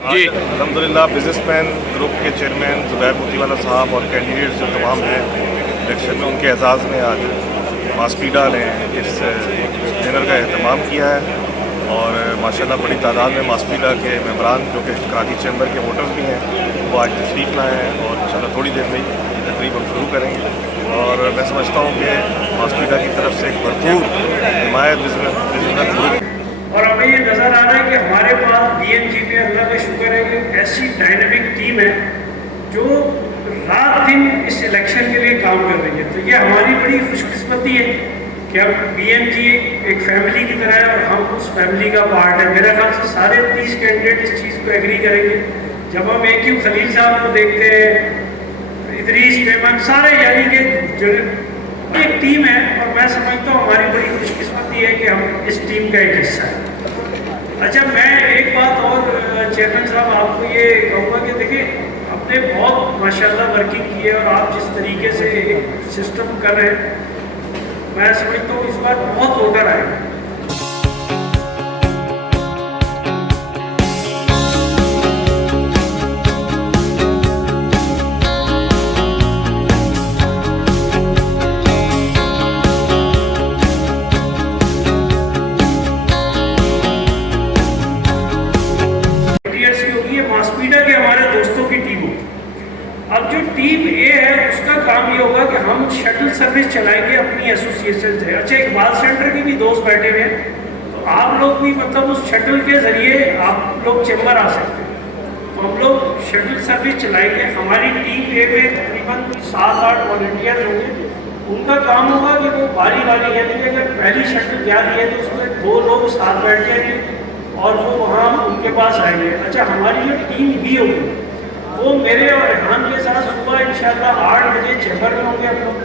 जी अल्हम्दुलिल्लाह businessman group के chairman Zubair Motiwala साहब और कैंडिडेट जो तमाम हैं इलेक्शन में, उनके एजाज़ में आज मासपीडा ने इस डिनर का अहतमाम किया है। और माशाल्लाह बड़ी तादाद में मासपीडा के मेंबरान जो कि कराची चैम्बर के वोटर्स भी हैं, वो आज तशरीफ़ लाए हैं और इंशाल्लाह थोड़ी देर में ही तकरीब हम शुरू करेंगे। और मैं समझता हूँ कि मासपीडा की तरफ से एक भरपूर हिमायत बिजनेस ग्रुप और हमें ये नज़र आ रहा है कि हमारे पास BMG में अल्लाह का शुक्र है कि ऐसी डायनेमिक टीम है जो रात दिन इस इलेक्शन के लिए काम कर रही है। तो ये हमारी बड़ी खुशकिस्मती है कि अब BMG एक फैमिली की तरह है और हम उस फैमिली का पार्ट है। मेरे ख्याल से सारे 30 कैंडिडेट इस चीज़ को एग्री करेंगे। जब हम AQ खलील साहब को देखते हैं, इदरीस मेमन, सारे यानी कि जो एक टीम है, और मैं समझता हूँ हमारी बड़ी खुशकिस्मती है कि हम इस टीम का एक हिस्सा है। अच्छा, मैं एक बात और चेयरमैन साहब आपको ये कहूँगा कि देखिए, आपने बहुत माशाल्लाह वर्किंग की है और आप जिस तरीके से एक सिस्टम कर रहे हैं, मैं समझता हूँ इस बार बहुत वोटर आए। मासपीडा के हमारे दोस्तों की टीम हो। अब जो टीम ए है उसका काम ये होगा कि हम शटल सर्विस चलाएंगे अपनी एसोसिएशन से। अच्छा, इकबाल सेंटर के भी दोस्त बैठे हुए हैं, तो आप लोग भी मतलब उस शटल के ज़रिए आप लोग चैम्बर आ सकते हैं। तो हम लोग शटल सर्विस चलाएंगे। हमारी टीम ए में तकरीबन 7-8 वॉलंटियर होंगे। उनका काम होगा कि वो बारी बारी, यानी कि अगर पहली शटल जा रही है तो उसमें 2 लोग साथ बैठ जाएंगे और वो वहाँ उनके पास आएंगे। अच्छा, हमारी जो टीम बी होगी वो मेरे और रेहान के साथ सुबह इंशाल्लाह 8 बजे चैम्बर में होंगे हम लोग।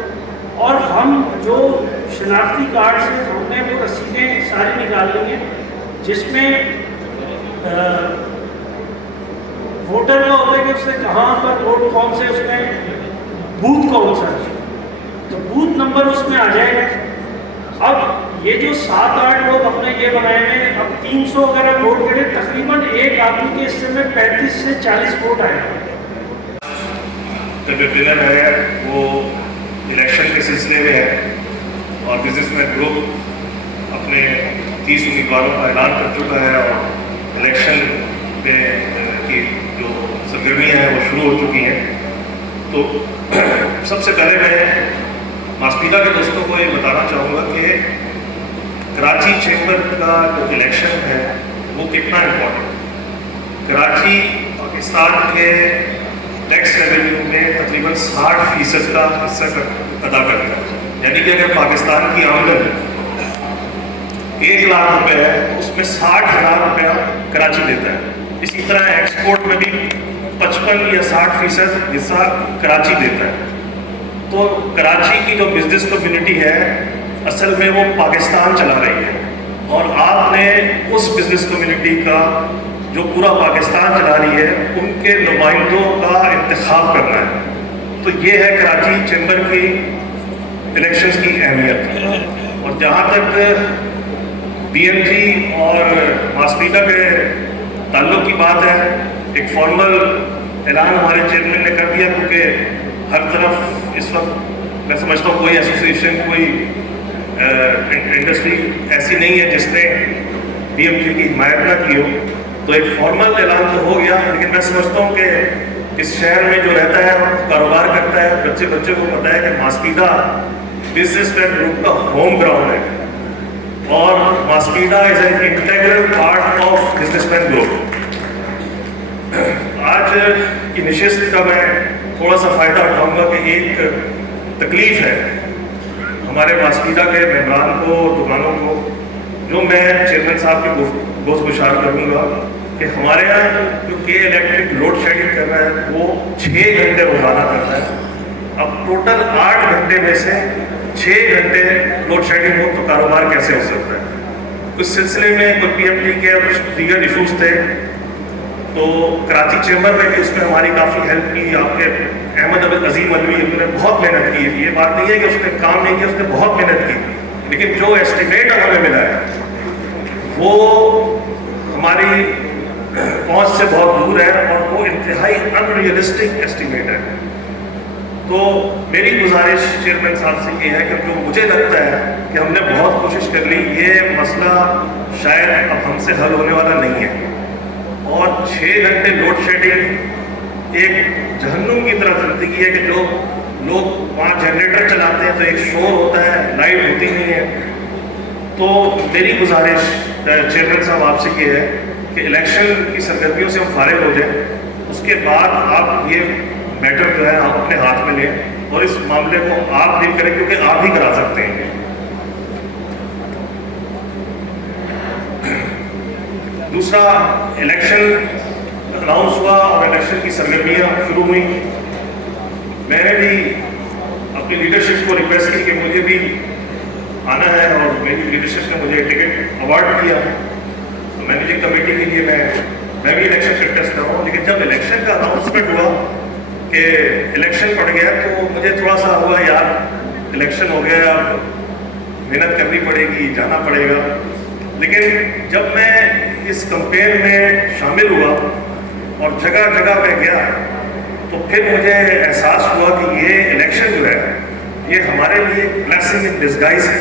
और हम जो शनाख्ती कार्ड से हमने वो रसीदें सारी निकाल लेंगे, जिसमें वोटर का होता है कि उसने कहाँ पर वोट, कौन से उसमें बूथ कौन सा है, तो बूथ नंबर उसमें आ जाएगा। अब ये जो 7-8 लोग हमने ये बनाए हैं, अब 300 अगर हम वोट करें, तकरीबन एक आदमी के हिस्से में 35 से 40 वोट आएगा। जो डिनर है वो इलेक्शन के सिलसिले में है और बिजनेसमैन ग्रुप अपने 30 उम्मीदवारों का ऐलान कर चुका है और इलेक्शन में की जो सरगर्मियाँ हैं वो शुरू हो चुकी हैं। तो सबसे पहले मैं मासपीडा के दोस्तों को ये बताना चाहूँगा कि कराची चैम्बर का जो इलेक्शन है वो कितना इम्पोर्टेंट। कराची पाकिस्तान के टैक्स रेवेन्यू में तकरीबन 60% का हिस्सा अदा करता है। यानी कि अगर पाकिस्तान की आमदन 1 लाख रुपए है तो उसमें 60,000 रुपया कराची देता है। इसी तरह एक्सपोर्ट में भी 55 या 60% हिस्सा कराची देता है। तो कराची की जो बिजनेस कम्युनिटी है असल में वो पाकिस्तान चला रही है और आपने उस बिजनेस कम्युनिटी का जो पूरा पाकिस्तान चला रही है उनके नुमाइंदों का इंतखाब करना है। तो ये है कराची चैम्बर की इलेक्शंस की अहमियत। और जहाँ तक BMG और मासपीडा के ताल्लुक़ की बात है, एक फॉर्मल ऐलान हमारे चेयरमैन ने कर दिया, क्योंकि हर तरफ इस वक्त मैं समझता हूँ कोई एसोसिएशन, कोई इंडस्ट्री ऐसी नहीं है जिसने BMG की हिमायत ना की हो। तो एक फॉर्मल ऐलान तो हो गया, लेकिन मैं समझता हूँ कि इस शहर में जो रहता है और कारोबार करता है, बच्चे को पता है कि मासपीडा बिजनेसमैन ग्रुप का होम ग्राउंड है और मासपीडा is an integral part of businessman group. आज की नशिस्त का मैं थोड़ा सा फ़ायदा उठाऊँगा कि एक तकलीफ़ है हमारे मासपीडा के मेंबरान को, दुकानों को, जो मैं चेयरमैन साहब के गोश गुशार करूँगा कि हमारे यहाँ जो के इलेक्ट्रिक लोड शेडिंग कर रहा है वो 6 घंटे रोज़ाना करता है। अब टोटल 8 घंटे में से 6 घंटे लोड शेडिंग हो तो कारोबार कैसे हो सकता है। उस सिलसिले में कोई PMT के और कुछ दीगर इशूज़ थे, तो कराची चैम्बर में भी उसमें हमारी काफ़ी हेल्प की। आपके अहमद अजीम अलवी, उन्होंने बहुत मेहनत की है। ये बात नहीं है कि उसने काम नहीं किया, उसने बहुत मेहनत की, लेकिन जो एस्टिमेट हमें मिला है वो हमारी पहुंच से बहुत दूर है और वो इंतहाई अनरियलिस्टिक एस्टिमेट है। तो मेरी गुजारिश चेयरमैन साहब से ये है कि जो मुझे लगता है कि हमने बहुत कोशिश कर ली, ये मसला शायद अब हमसे हल होने वाला नहीं है। और 6 घंटे लोड शेडिंग एक जहन्नुम की तरह जिंदगी है कि जो लोग वहाँ जनरेटर चलाते हैं तो एक शोर होता है, लाइट होती नहीं है। तो मेरी गुजारिश चेयरमैन साहब आपसे ये है कि इलेक्शन की सरगर्मियों से हम फारिग हो जाएं, उसके बाद आप ये मैटर जो है आप अपने हाथ में लें और इस मामले को आप डील करें, क्योंकि आप ही करा सकते हैं। दूसरा, इलेक्शन अनाउंस हुआ और इलेक्शन की सरगर्मियाँ शुरू हुई। मैंने भी अपनी लीडरशिप को रिक्वेस्ट की कि मुझे भी आना है और मेरी लीडरशिप ने मुझे टिकट अवार्ड किया। तो मैनेजिंग कमेटी के लिए मैं भी इलेक्शन कंटेस्ट कर रहा हूँ। लेकिन जब इलेक्शन का अनाउंसमेंट हुआ कि इलेक्शन पड़ गया तो मुझे थोड़ा सा हुआ यार इलेक्शन हो गया, अब मेहनत करनी पड़ेगी, जाना पड़ेगा। लेकिन जब मैं इस कैंपेन में शामिल हुआ और जगह जगह पे गया तो फिर मुझे एहसास हुआ कि ये इलेक्शन जो है ये हमारे लिए ब्लेसिंग इन डिस्गाइज है।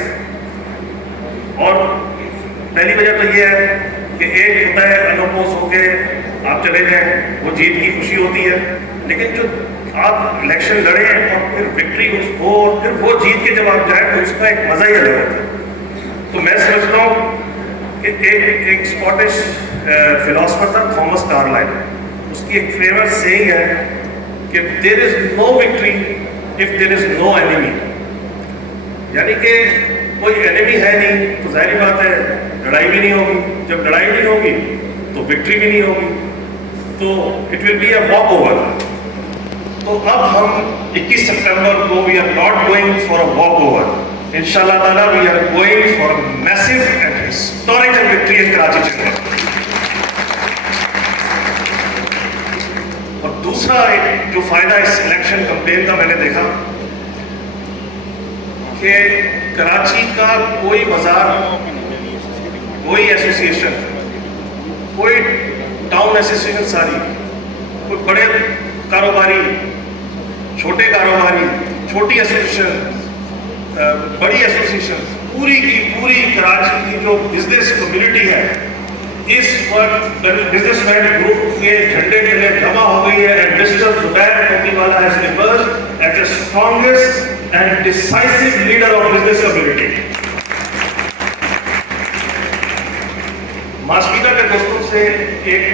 और पहली वजह तो ये है कि एक होता है अनअपोज होके आप चले जाएं, वो जीत की खुशी होती है। लेकिन जो आप इलेक्शन लड़े और फिर विक्ट्री हो और फिर वो जीत के जब आप जाए तो उसका एक मज़ा ही अलग होता है। तो मैं समझता हूँ कि एक स्कॉटिश फिलोसफर था थॉमस कार्लाइल, उसकी एक फेमस सेइंग है कि there is no victory if there is no enemy. यानी कि कोई एनिमी है नहीं तो जाहिर बात है लड़ाई भी नहीं होगी। जब लड़ाई नहीं होगी तो विक्ट्री भी नहीं होगी, तो it will be a walkover. तो अब हम 21 सितंबर को we are not going for a walkover, इंशाल्लाह ताला we are going for a massive and historical victory in Karachi chamber. और दूसरा एक जो फायदा इस इलेक्शन कैंपेन का मैंने देखा कि कराची का कोई बाजार, कोई एसोसिएशन, कोई टाउन एसोसिएशन, सारी कोई बड़े कारोबारी, छोटे कारोबारी, छोटी एसोसिएशन, बड़ी एसोसिएशन, पूरी की पूरी कराची की जो बिजनेस कम्युनिटी है इस वक्त बिजनेसमैन ग्रुप के झंडे तले जमा हो गई है। And Mister Zubair Motiwala has emerged as the strongest and decisive leader of business community. Mass media के दोस्तों से एक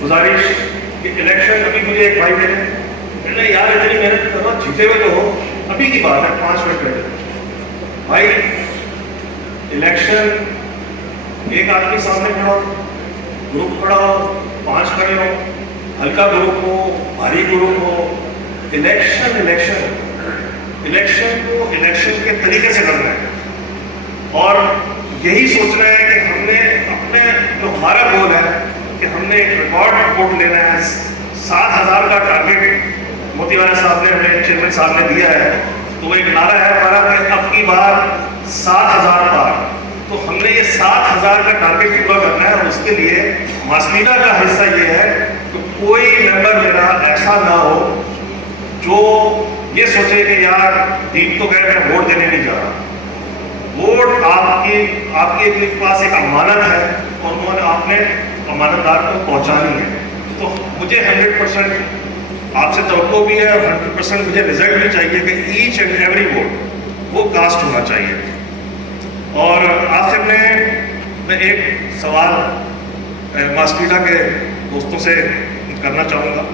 गुजारिश कि इलेक्शन, अभी मुझे एक भाई मैंने यार इतनी मेहनत करो, जीते हुए तो हो, अभी की बात है 5 मिनट पहले भाई, इलेक्शन एक आदमी सामने खड़ा हो, ग्रुप खड़ा हो, 5 खड़े हो, हल्का ग्रुप हो, भारी ग्रुप हो, इलेक्शन को इलेक्शन के तरीके से करना है। और यही सोचना है कि हमने अपने जो हमारा गोल है कि हमने एक रिकॉर्ड वोट लेना है। 7,000 का टारगेट मोतीवाला साहब ने, हमें चेयरमैन साहब ने दिया है। तो एक नारा है हमारा कि अब की बार 7,000 पार। तो हमने ये 7,000 का टारगेट पूरा करना है और उसके लिए मास मीडिया का हिस्सा ये है कि कोई मेंबर मेरा ऐसा ना हो जो ये सोचे कि यार जीत तो गए, मैं वोट देने नहीं जा रहा। वोट आपके पास एक अमानत है और उन्होंने आपने अमानतदार को पहुंचानी है। तो मुझे 100% आपसे तवक्को भी है और 100% मुझे रिजल्ट भी चाहिए कि ईच एंड एवरी वोट वो कास्ट होना चाहिए। और आखिर में मैं एक सवाल मास मीडिया के दोस्तों से करना चाहूँगा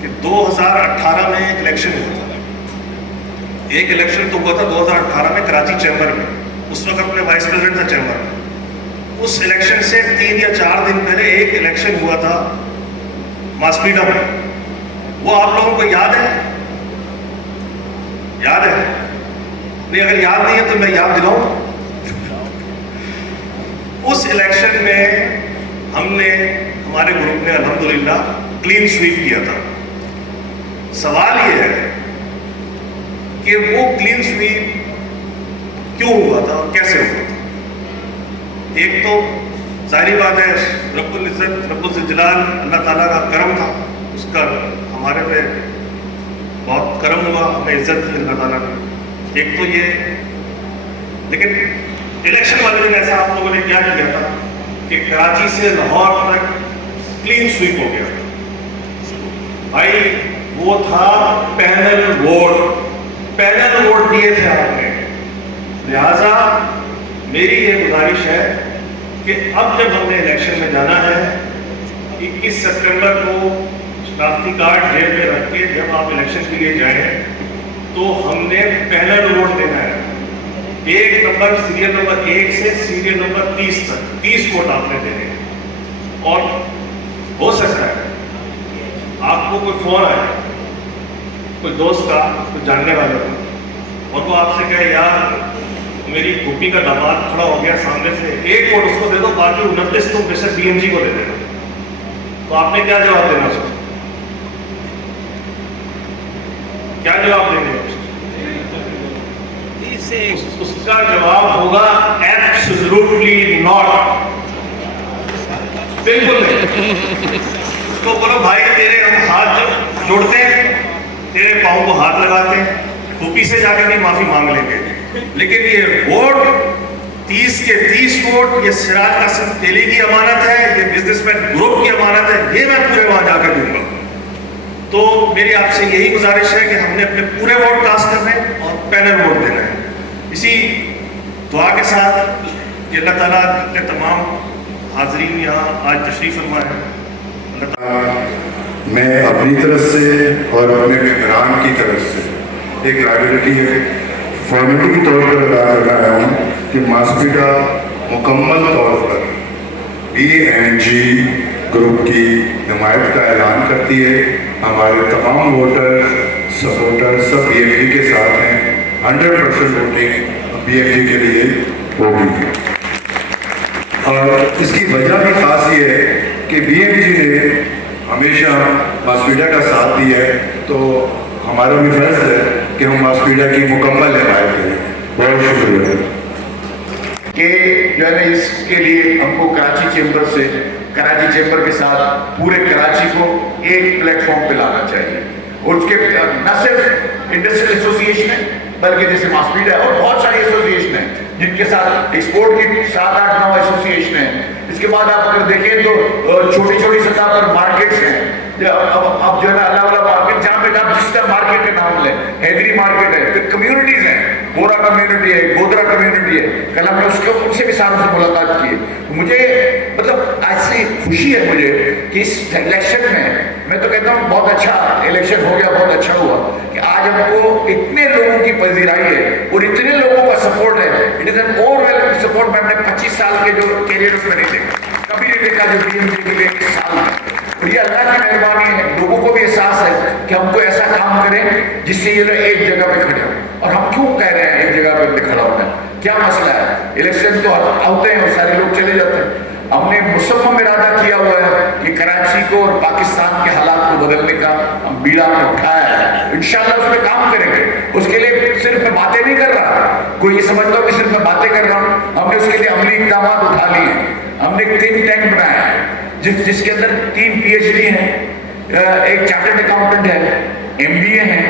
कि 2018 में एक इलेक्शन हुआ था। एक इलेक्शन तो हुआ था 2018 में कराची चैम्बर में, उस वक्त मैं वाइस प्रेसिडेंट था चैम्बर में। उस इलेक्शन से 3 या 4 दिन पहले एक इलेक्शन हुआ था मास मीडिया में। वो आप लोगों को याद है? याद है? नहीं, अगर याद नहीं है तो मैं याद दिलाऊं। उस इलेक्शन में हमारे ग्रुप ने अल्हम्दुलिल्लाह क्लीन स्वीप किया था। सवाल ये है कि वो क्लीन स्वीप क्यों हुआ था और कैसे हुआ था। एक तो जाहिर बात है रब्बुल इज़्ज़त रब्बुल जलाल अल्लाह ताला का करम था, उसका हमारे पे बहुत करम हुआ, हमें इज्जत दी अल्लाह ताला ने। एक तो ये, लेकिन इलेक्शन वाले दिन ऐसा आप लोगों ने क्या किया था कि कराची से लाहौर तक क्लीन स्वीप हो गया भाई। वो था पैनल वोट दिए थे आपने। लिहाजा मेरी ये गुजारिश है कि अब जब हमने इलेक्शन में जाना है 21 सितंबर को शनाख्ती कार्ड जेब में रख के जब आप इलेक्शन के लिए जाएं तो हमने पैनल वोट देना है। सीरियल नंबर 1 से सीरियल नंबर 30 तक 30 वोट आपने देने हैं। और हो सकता है आपको कोई फोन आए, कोई दोस्त का, कोई जानने वाले का, और वो आपसे कहे यार मेरी गोपी का दामाद खड़ा हो गया सामने से, एक वोट उसको दे दो, बाकी 29 तुम बेशक BMG को दे देना। तो आपने क्या जवाब देना उसको? क्या जवाब देंगे? उसका जवाब होगा एब्सोल्युटली नॉट, बिल्कुल नहीं। तो बोलो भाई तेरे हम हाथ जोड़ते हैं, तेरे पाँव को हाथ लगाते हैं, टोपी से जाकर नहीं माफी मांग लेंगे, लेकिन ये वोट 30 के 30 वोट ये सिराज कासिम तेली की अमानत है, ये बिजनेसमैन ग्रुप की अमानत है, ये मैं पूरे वहां जाकर दूंगा। तो मेरी आपसे यही गुजारिश है कि हमने अपने पूरे वोट कास्ट करने और पैनल वोट देना है। इसी दुआ के साथ कि अल्लाह ताला के तमाम हाजरीन यहाँ आज तशरीफ फरमा है। मैं अपनी तरफ से और अपने मेहमान की तरफ से एक लाइबिलिटी फॉर्मेलिटी के तौर पर अदा करना आया हूँ कि मास्पीडा मुकम्मल तौर पर BMG ग्रुप की हिमायत का ऐलान करती है। हमारे तमाम वोटर सपोर्टर सब BMG के साथ हैं। 100% वोटिंग BMG के लिए होगी और इसकी वजह भी खास ये है कि BMG ने हमेशा मास्पीडा का साथ दिया है, तो हमारा भी फर्ज है कि हम मास्पीडा की मुकम्मल हिमायत करें। बहुत शुक्रिया कि जो है ना इसके लिए हमको कराची चेंबर के साथ पूरे कराची को एक प्लेटफॉर्म पे लाना चाहिए। और उसके न सिर्फ इंडस्ट्रियल एसोसिएशन है बल्कि जैसे मास्पीडा है और बहुत सारी एसोसिएशन है जिनके साथ एक्सपोर्ट की 7, 8, 9 एसोसिएशन है। इसके बाद आप अगर देखें तो छोटी छोटी सतह पर मार्केट्स हैं। अब जो है ना अलग अलग मार्केट जहाँ पे आप जिस तरह मार्केट के नाम लें, हैदरी मार्केट है, फिर कम्युनिटीज हैं, बोरा कम्युनिटी है, गोदरा कम्युनिटी है। कल हमने उनसे भी सारों से मुलाकात की। मुझे मतलब ऐसी खुशी है मुझे कि इस इलेक्शन में मैं तो कहता हूँ बहुत अच्छा इलेक्शन हो गया, बहुत अच्छा हुआ कि आज हमको इतने लोगों की पजीराई है और इतने लोगों का सपोर्ट है। It is an overwhelming support. मैंने 25 साल के जो कैरियर में नहीं देखा, कभी नहीं देखा जो BMG के लिए एक साल में। और ये अल्लाह की मेहरबानी है, लोगों को भी एहसास है कि हमको ऐसा काम करें जिससे ये लोग एक जगह पे खड़े हो। और हम क्यों कह रहे हैं एक जगह पे खड़ा होना, क्या मसला है? इलेक्शन तो आते हैं और सारे लोग चले जाते हैं। हमने मुसम्मम इरादा किया हुआ है कि कराची को और पाकिस्तान के हालात को बदलने का हम बीड़ा में उठाया है। इंशाल्लाह उसमें काम करेंगे। उसके लिए सिर्फ मैं बातें नहीं कर रहा, कोई ये समझता हो कि सिर्फ मैं बातें कर रहा हूँ। हमने उसके लिए अमली इक़दाम उठा लिए। हमने एक थिंक टैंक बनाया है जिसके अंदर 3 PhD हैं, एक चार्टर्ड अकाउंटेंट है, MBA है,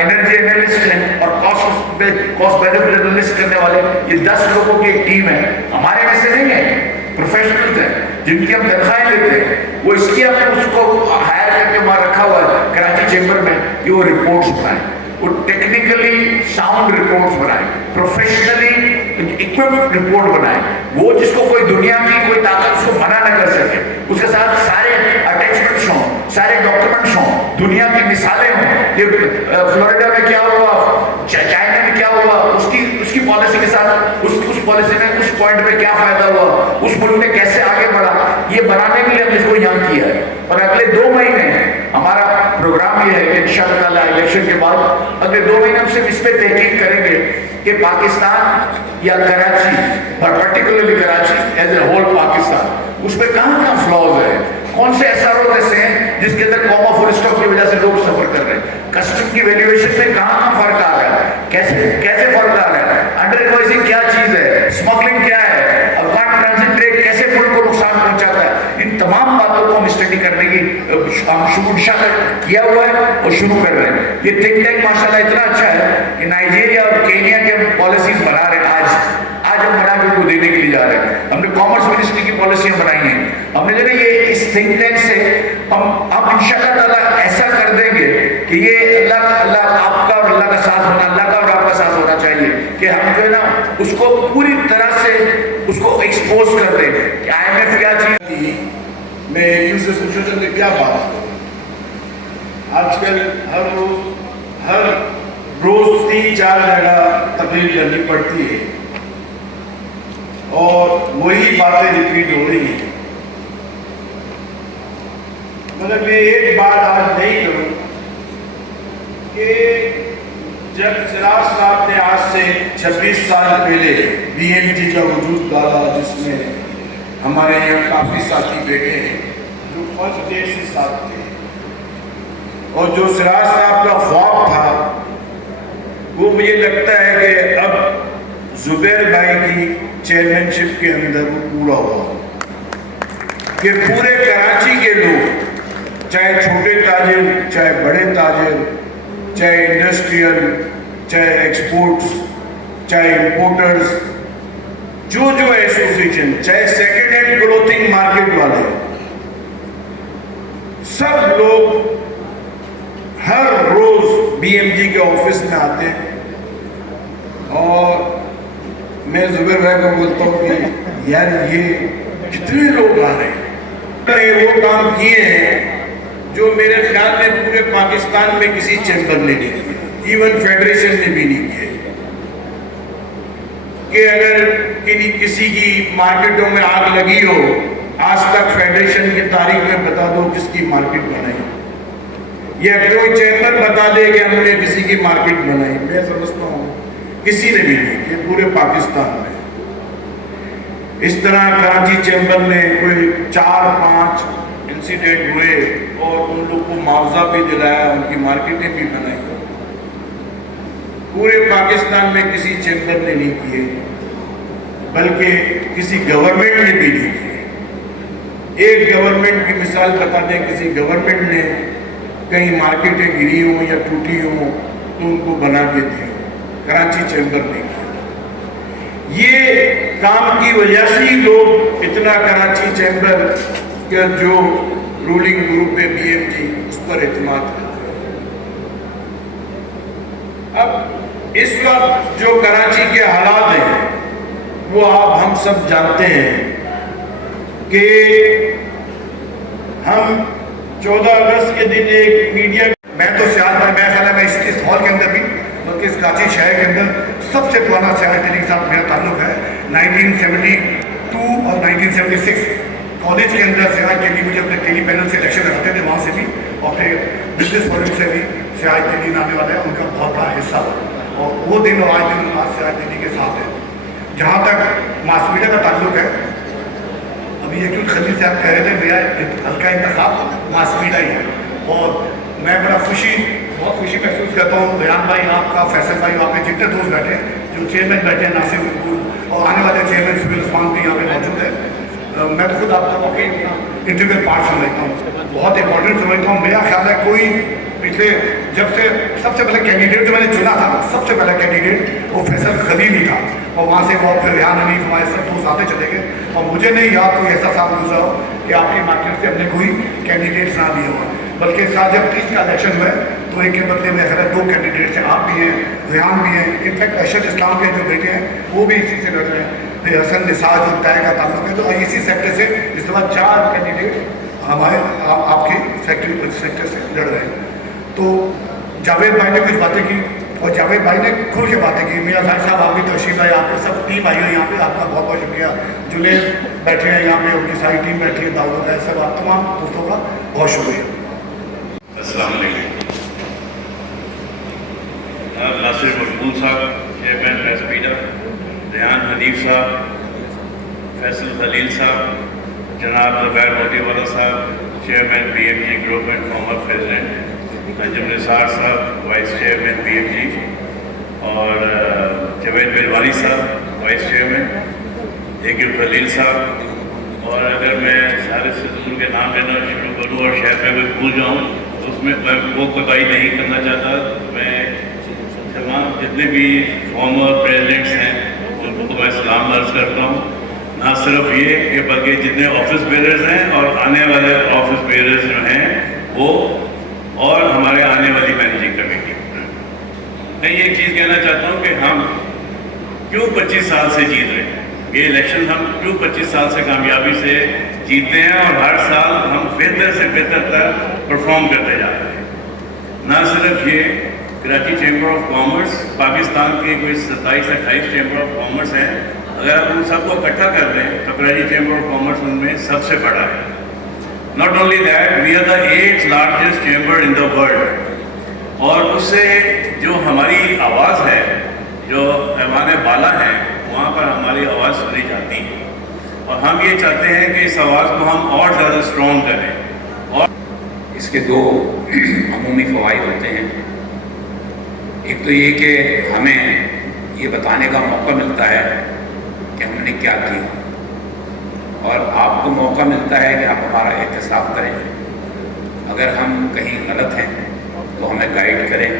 एनर्जी एनालिस्ट है और कॉस्ट बेनिफिट एनालिस्ट करने वाले। ये 10 लोगों की एक टीम है। हमारे में से नहीं है, प्रोफेशनल्स हैं जिनकी हम तनख्वाहें लेते हैं। वो इसलिए हमने उसको हायर करके वहां रखा हुआ है कराची चेंबर में कि वो रिपोर्ट्स बनाए, वो टेक्निकली साउंड रिपोर्ट्स बनाए, प्रोफेशनली इक्विप्ड रिपोर्ट बनाए, वो जिसको कोई दुनिया की कोई ताकत उसको मना न कर सके। उसके साथ सारे अटैचमेंट्स हों, सारे डॉक्यूमेंट्स हों, दुनिया की मिसालें हों। ये फ्लोरिडा में क्या हुआ, चाइना में क्या हुआ, उसकी पॉलिसी के साथ उस पॉलिसी में उस पॉइंट पे क्या फायदा हुआ, उस मुल्क ने कैसे आगे बढ़ा, ये बनाने के लिए हमने इसको यहाँ किया है। और अगले 2 महीने हमारा प्रोग्राम ये है कि इंशाअल्लाह इलेक्शन के बाद अगले 2 महीने हम सिर्फ इस पर तहकीक करेंगे कि पाकिस्तान या Karachi, particularly Karachi as a whole Pakistan, उसमें कहाँ फ्लॉज है, कौन से SRO ऐसे हैं जिसके अंदर कॉमा फुल स्टॉप की वजह से लोग सफर कर रहे हैं, कस्टम की वैल्यूएशन में कहाँ फर्क आ रहा है, कैसे फर्क आ रहा है, अंडर इनवॉइसिंग क्या चीज है, स्मगलिंग क्या है, अफगान ट्रांजिट ट्रेड कैसे कि हम शुरू किया हुआ है और शुरू कर रहे हैं। ये थिंक टैंक माशाल्लाह इतना अच्छा है कि नाइजीरिया और केनिया के हम पॉलिसीज बना रहे हैं। आज हम बना के उनको देने के लिए जा रहे हैं। हमने कॉमर्स मिनिस्ट्री की पॉलिसियां बनाई हैं। हमने जो ये इस थिंक टैंक से हम इंशाअल्लाह ताला ऐसा कर देंगे कि ये अल्लाह आपका और अल्लाह का साथ होना, अल्लाह का और आपका साथ होना चाहिए कि हम जो है ना उसको पूरी तरह से उसको एक्सपोज कर दें कि IMF क्या चीज। मैं यूं से पूछूं कि क्या बात करूं। आजकल हर रोज 3-4 जगह तकरीर करनी पड़ती है और वही बातें रिपीट हो रही हैं। मगर मैं एक बात आज नहीं करूं कि जब सिराज साहब ने आज से 26 साल पहले BMG का वजूद डाला, जिसमें हमारे यहाँ काफ़ी साथी बैठे हैं जो फर्स्ट डे से साथ थे, और जो सिराज साहब का ख्वाब था वो मुझे लगता है कि अब जुबैर भाई की चेयरमैनशिप के अंदर वो पूरा हुआ कि पूरे कराची के लोग, चाहे छोटे ताजिर, चाहे बड़े ताजिर, चाहे इंडस्ट्रियल, चाहे एक्सपोर्ट्स, चाहे इंपोर्टर्स, जो एसोसिएशन, चाहे सेकेंड हैंड क्लोथिंग मार्केट वाले, सब लोग हर रोज BMG के ऑफिस में आते हैं। और मैं जुबैर भाई को बोलता हूँ कि यार ये कितने लोग आ रहे हैं। वो काम किए हैं जो मेरे ख्याल में पूरे पाकिस्तान में किसी चैम्बर ने नहीं किए, इवन फेडरेशन ने भी नहीं किए। कि अगर किसी की मार्केटों में आग लगी हो, आज तक फेडरेशन की तारीख में बता दो किसकी मार्केट बनाई, या कोई चैम्बर बता दे कि हमने किसी की मार्केट बनाई। मैं समझता हूँ किसी ने भी नहीं किया पूरे पाकिस्तान में। इस तरह कराची चैम्बर ने कोई 4-5 इंसिडेंट हुए और उन लोग को मुआवजा भी दिलाया, उनकी मार्केटें भी बनाई। पूरे पाकिस्तान में किसी चैम्बर ने नहीं किए, बल्कि किसी गवर्नमेंट ने भी नहीं किए। एक गवर्नमेंट की मिसाल बता दें, किसी गवर्नमेंट ने कहीं मार्केटें गिरी हों या टूटी हों तो उनको बना के दी, कराची चैम्बर ने किया। ये काम की वजह से ही लोग इतना कराची चैम्बर का जो रूलिंग ग्रुप है BMG उस पर एतमाद करते हैं। अब इस वक्त जो कराची के हालात हैं वो हम सब जानते हैं कि हम 14 अगस्त के दिन एक मीडिया, मैं तो सियाल में, मैं ख्याल है मैं इस हॉल के अंदर भी, बल्कि इस कराची शहर के अंदर सबसे पुराना सियाल टेली के साथ मेरा ताल्लुक है। 1972 और 1976 कॉलेज के अंदर सियाल टेली, मुझे अपने टेली पैनल से इलेक्शन लगाते थे वहाँ से भी, और फिर बिजनेस फोरम से भी सियाल टेली आने वाला है, उनका बहुत बड़ा हिस्सा। और वो दिन और आज दिन आज सियाल टेली के साथ है। जहाँ तक मास मीडिया का ताल्लुक है, अभी ये क्यों खलील साहब कह रहे थे मेरा हल्का इंतखाब मास मीडिया ही है, और मैं बहुत खुशी महसूस करता हूँ। बयान भाई आपका, फैसल भाई, आपके जितने दोस्त बैठे हैं, जो चेयरमैन बैठे हैं नासिर मकबूल, और आने वाले चेयरमैन सुबीर उस्मान भी यहाँ पे मौजूद है। मैं तो खुद आपको इंटरव्यू पार्ट समझता हूँ, बहुत इंपॉर्टेंट समझता हूँ। मेरा ख्याल है कोई पिछले जब से सबसे पहले कैंडिडेट जो मैंने चुना था, सबसे पहला कैंडिडेट वो फैसल खलील ही था, और वहाँ से बहुत फिर रेहान हनीफ हमारे सब दोस्त आते चले गए, और मुझे नहीं याद कोई ऐसा साल गुजरा हो कि आपकी मार्केट से हमने कोई कैंडिडेट्स ना लिए हो। बल्कि साथ जब 30 का इलेक्शन हुआ तो एक के बदले में ऐसा 2 कैंडिडेट्स हैं, आप भी हैं, रेहान भी हैं, इनफैक्ट अरशद इस्लाम के जो बेटे हैं वो भी इसी से लड़ रहे हैं, फिर हसन निसार जो तय का ताल्लुक है, तो इसी सेक्टर से इस बार 4 कैंडिडेट हमारे आपके फैक्ट्री सेक्टर से लड़ रहे हैं। तो जावेद भाई ने कुछ बातें की, और जावेद भाई ने खुल के बातें की। मीरा भाई साहब आप भी तशरीफ लाए, आपके सब टीम आई है यहाँ पे, आपका बहुत बहुत शुक्रिया। जुनेद बैठे हैं यहाँ पे, उनकी सारी टीम बैठी है, दाऊद है, सब आप तमाम दोस्तों का बहुत शुक्रिया। अस्सलाम वालेकुम। नासिर मकबूल साहब, chairman press media, Rehan Hanif साहब, फैसल खलील साहब, जनाब ज़ुबैर मोतीवाला साहब, chairman BMG group and former president, Anjum Nisar साहब, वाइस चेयरमैन BMG, और जावेद बिलवारी साहब, वाइस चेयरमैन, AQ खलील साहब, और अगर मैं सारे सदूर के नाम लेना शुरू करूँ और शहर में भी भूल जाऊँ तो उसमें मैं वो कोताही नहीं करना चाहता। मैं तमाम जितने भी फॉर्मर प्रेसिडेंट्स हैं उनको मैं सलाम अर्ज करता हूँ। ना सिर्फ ये कि बल्कि जितने ऑफिस बेयरर्स हैं और आने वाले ऑफिस बेयरर्स जो हैं वो, और हमारे आने वाली मैनेजिंग कमेटी। मैं ये चीज़ कहना चाहता हूँ कि हम क्यों 25 साल से जीत रहे हैं, ये इलेक्शन हम क्यों 25 साल से कामयाबी से जीतते हैं और हर साल हम बेहतर से बेहतर तक परफॉर्म करते जा रहे हैं। ना सिर्फ ये Karachi chamber of commerce, Pakistan के कोई 27-28 चैम्बर ऑफ कॉमर्स हैं, अगर आप उन सबको इकट्ठा कर दें तो कराची चैम्बर ऑफ कॉमर्स उनमें सबसे बड़ा है। Not only that, we are the 8th largest chamber in the world. और उससे जो हमारी आवाज़ है, जो पैमाने बाला है, वहाँ पर हमारी आवाज़ सुनी जाती है और हम ये चाहते हैं कि इस आवाज़ को हम और ज़्यादा स्ट्रॉन्ग करें। और इसके दो अमूमी फ़वाइद होते हैं। एक तो ये कि हमें ये बताने का मौका मिलता है कि हमने क्या किया, और आपको मौका मिलता है कि आप हमारा एहतसाब करें। अगर हम कहीं गलत हैं तो हमें गाइड करें,